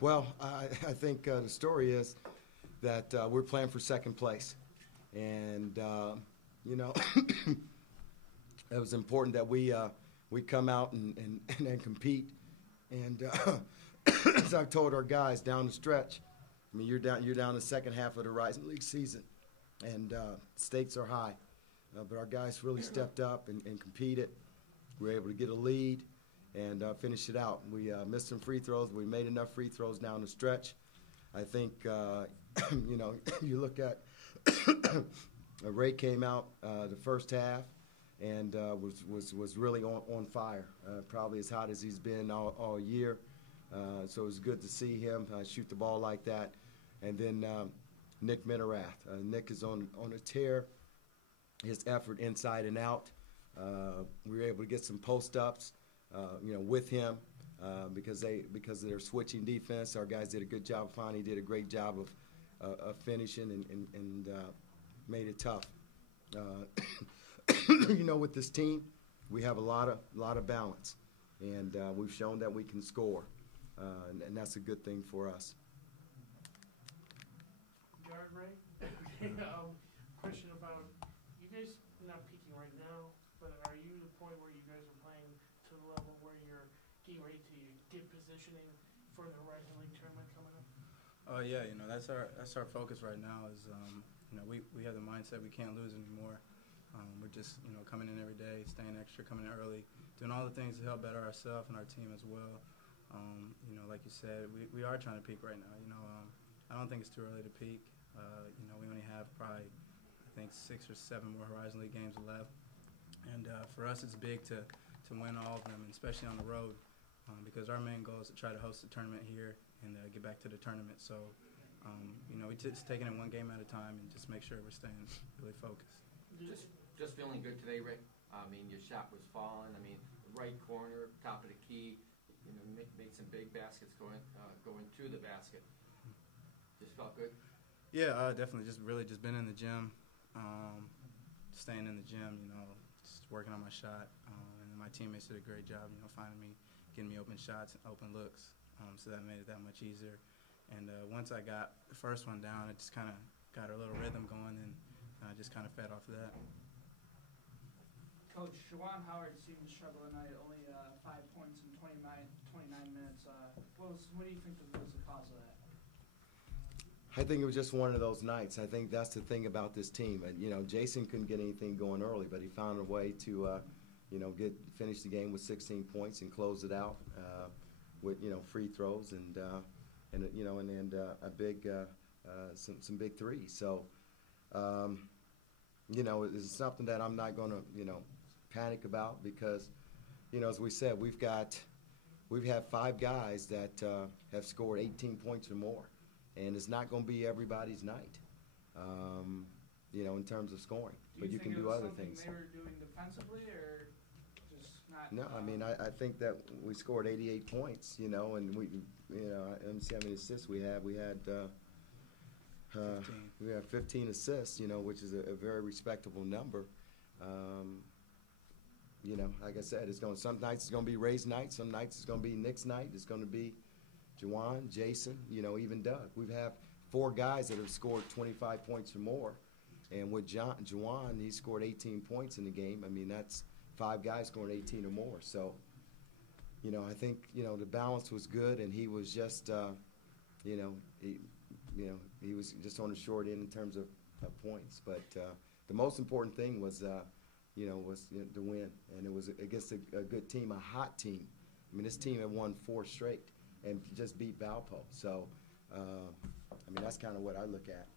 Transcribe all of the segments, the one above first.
Well, I think the story is that we're playing for second place. And, you know, it was important that we come out and compete. And as I told our guys down the stretch, I mean, you're down the second half of the Rising League season, and stakes are high. But our guys really stepped up and competed. We were able to get a lead and finish it out. We missed some free throws. We made enough free throws down the stretch. I think, you know, you look at Ray came out the first half and was really on fire, probably as hot as he's been all year. So it was good to see him shoot the ball like that. And then Nick Minerath. Nick is on a tear. His effort inside and out. We were able to get some post-ups, you know, with him because of their switching defense. Our guys did a good job. Fonnie did a great job of finishing and made it tough. You know, with this team, we have a lot of balance, and we've shown that we can score, and that's a good thing for us. Jared Ray, question about you guys not peaking right now, but are you at the point where you guys are playing to the level where you're getting ready to get positioning for the Rising League tournament coming up? Yeah, you know, that's our focus right now is, you know, we have the mindset we can't lose anymore. We're just, you know, coming in every day, staying extra, coming in early, doing all the things to help better ourselves and our team as well. You know, like you said, we are trying to peak right now. You know, I don't think it's too early to peak. You know, we only have probably, I think, 6 or 7 more Horizon League games left. And for us, it's big to win all of them, and especially on the road, because our main goal is to try to host the tournament here and get back to the tournament. So, you know, we're just taking it one game at a time and just make sure we're staying really focused. Just feeling good today, Rick. I mean, your shot was falling. I mean, right corner, top of the key. You know, made some big baskets going to the basket. Just felt good. Yeah, definitely. Just been in the gym, staying in the gym. You know, just working on my shot, and my teammates did a great job. You know, finding me, getting me open shots, open looks. So that made it that much easier. And once I got the first one down, it just kind of got a little rhythm going, and I just kind of fed off of that. Coach, Juwan Howard seemed to struggle tonight, only 5 points in 29 minutes. What do you think was the cause of that? I think it was just one of those nights. I think that's the thing about this team. You know, Jason couldn't get anything going early, but he found a way to, you know, finish the game with 16 points and close it out with, you know, free throws and you know, and a big some big threes. So, you know, it's something that I'm not going to, you know, panic about because, you know, as we said, we've had 5 guys that have scored 18 points or more. And it's not going to be everybody's night, you know, in terms of scoring. But you can do other things. They were doing defensively, or just not? No, I mean, I think that we scored 88 points, you know, and you know, let me see how many assists we had. We had 15 assists, you know, which is a very respectable number. You know, like I said, some nights it's going to be Ray's night, some nights it's going to be Nick's night, it's going to be Juwan, Jason, you know, even Doug. We have 4 guys that have scored 25 points or more. And with Juwan, he scored 18 points in the game. I mean, that's 5 guys scoring 18 or more. So, you know, I think, you know, the balance was good, and he was just, you know, he was just on the short end in terms of points. But the most important thing was, you know, the win. And it was against a good team, a hot team. I mean, this team had won 4 straight and just beat Valpo. So, I mean, that's kind of what I look at.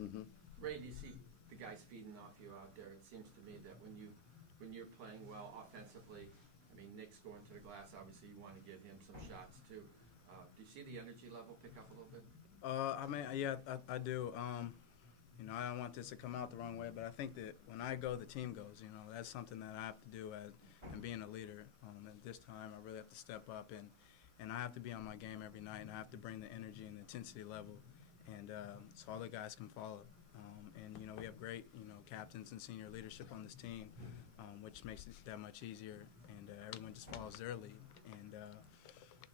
Okay. Ray, do you see the guys feeding off you out there? It seems to me that when you're playing well offensively, I mean, Nick's going to the glass. Obviously, you want to give him some shots too. Do you see the energy level pick up a little bit? I mean, yeah, I do. You know, I don't want this to come out the wrong way, but I think that when I go, the team goes. You know, that's something that I have to do and being a leader. At this time, I really have to step up and I have to be on my game every night, and I have to bring the energy and the intensity level, and so all the guys can follow. And, you know, we have great, you know, captains and senior leadership on this team, which makes it that much easier, and everyone just follows their lead. And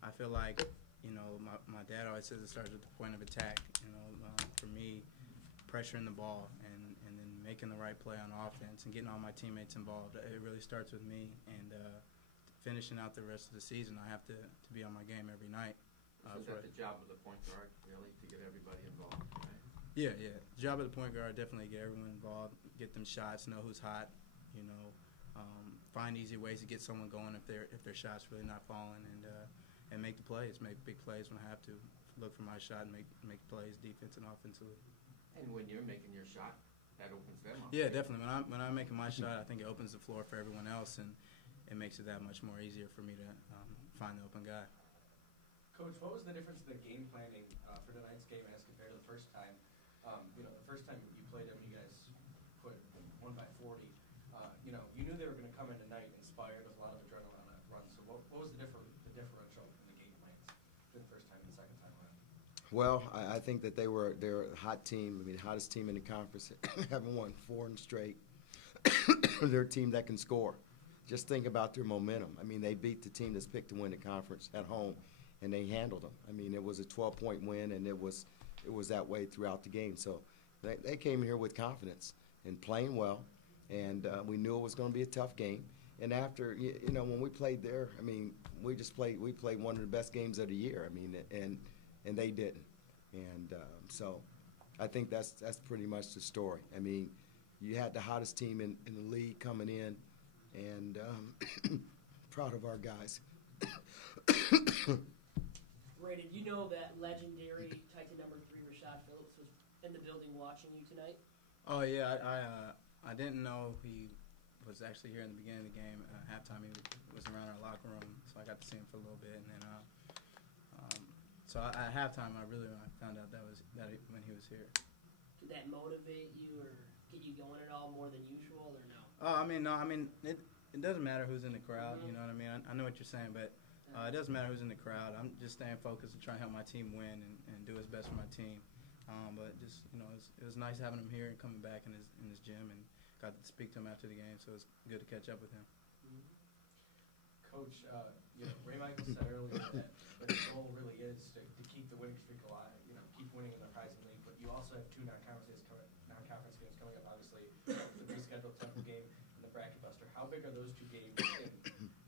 I feel like, my dad always says it starts with the point of attack. For me, pressuring the ball and then making the right play on offense and getting all my teammates involved. It really starts with me, and finishing out the rest of the season, I have to be on my game every night. Is that the job of the point guard, really, to get everybody involved? Right? Yeah. Job of the point guard, definitely get everyone involved, get them shots, know who's hot, find easy ways to get someone going if their shot's really not falling, and make the plays, make big plays when I have to. Look for my shot and make plays, defense and offensively. And when you're making your shot, that opens them up. Yeah, definitely. When I'm making my shot, I think it opens the floor for everyone else, and it makes it that much more easier for me to find the open guy. Coach, what was the difference in the game planning for tonight's game as compared to the first time? The first time you played them, you guys won by 40. You knew they were going to come in tonight inspired with a lot of adrenaline on that run. So what was the differential in the game plans between the first time and the second time around? Well, I think that they're a hot team. I mean, hottest team in the conference. Haven't won 4 straight. They're a team that can score. Just think about their momentum. I mean, they beat the team that's picked to win the conference at home, and they handled them. I mean, it was a 12-point win, and it was that way throughout the game. So they came here with confidence and playing well, and we knew it was going to be a tough game. And after, when we played there, I mean, we played one of the best games of the year. I mean, and they didn't. And so I think that's pretty much the story. I mean, you had the hottest team in the league coming in, and proud of our guys. Ray, did you know that legendary Titan number 3 Rashad Phillips was in the building watching you tonight? Oh yeah, I didn't know he was actually here in the beginning of the game. Halftime, he was around our locker room, so I got to see him for a little bit, and then at halftime, I found out when he was here. Did that motivate you or get you going at all more than usual, or no? Oh, it doesn't matter who's in the crowd. You know what I mean? I know what you're saying, but it doesn't matter who's in the crowd. I'm just staying focused and trying to help my team win and do his best for my team. But just it was nice having him here and coming back in his gym, and got to speak to him after the game. So it was good to catch up with him. Coach, Ray Michael said earlier that the goal really is to keep the winning streak alive. Keep winning in the Horizon League. But you also have 2 non-conference games coming up. Obviously, the rescheduled Temple game and the Bracket Buster. How big are those 2 games in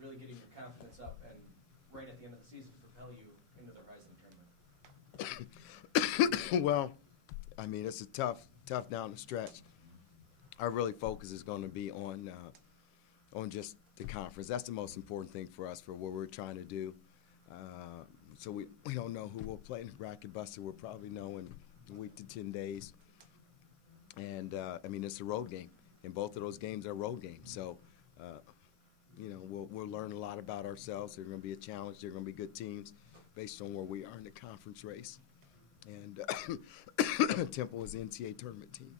really getting your confidence up and right at the end of the season to propel you into the Horizon tournament? Well, I mean, it's a tough down the stretch. Our really focus is going to be on just the conference. That's the most important thing for us for what we're trying to do. So we don't know who we'll play in the Bracket Buster. We'll probably know in a week to 10 days. And, it's a road game, and both of those games are road games. So, we'll learn a lot about ourselves. They're going to be a challenge. They're going to be good teams based on where we are in the conference race. And Temple is the NCAA tournament team.